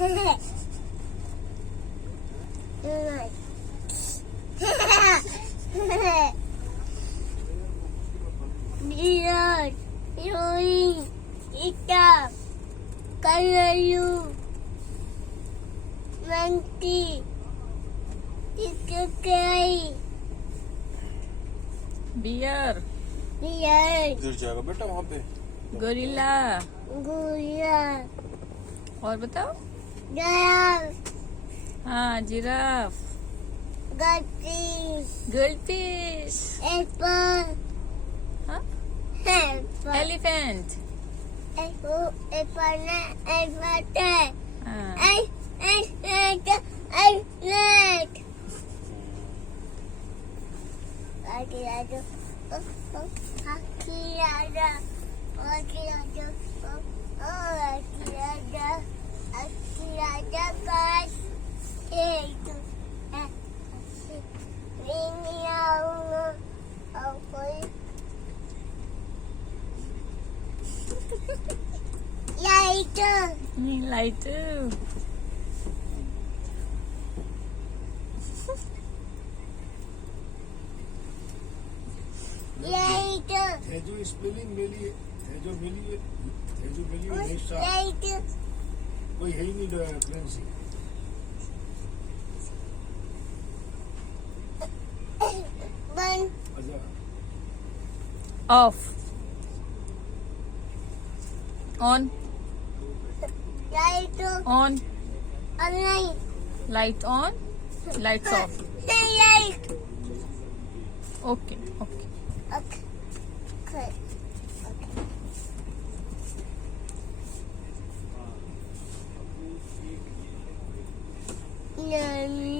Beard, heroine, Ita, Kalayu, Monkey, Ikakai, bear, Beard, गिर जाएगा बेटा वहाँ पे। गोरिल्ला, Gula, और बताओ। Giraffe, हाँ, जिराफ, Gatti, गोल्डफिश, Apple, हाँ, Apple, एलिफेंट, Apple, Apple, हाँ, Later. Light, Later. थेजो स्पेलिंग मिली, थेजो मिली, थेजो मिली निशा, Later. कोई है ही नहीं फ्रेंसी। One. अच्छा of, on, Later. On, Online. Light on, lights off, Light. Okay okay. Okay. Okay. Okay. Nani.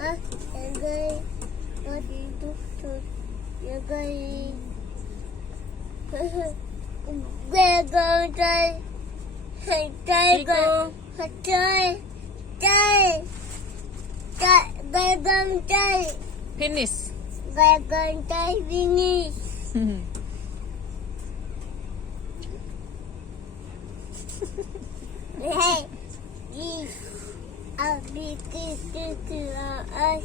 Agay. What do you do? Agay. Gagantai. Chico. Tay. Tay. Gagantai. Finish, Gagantai finish. Hey. I'll be good to us.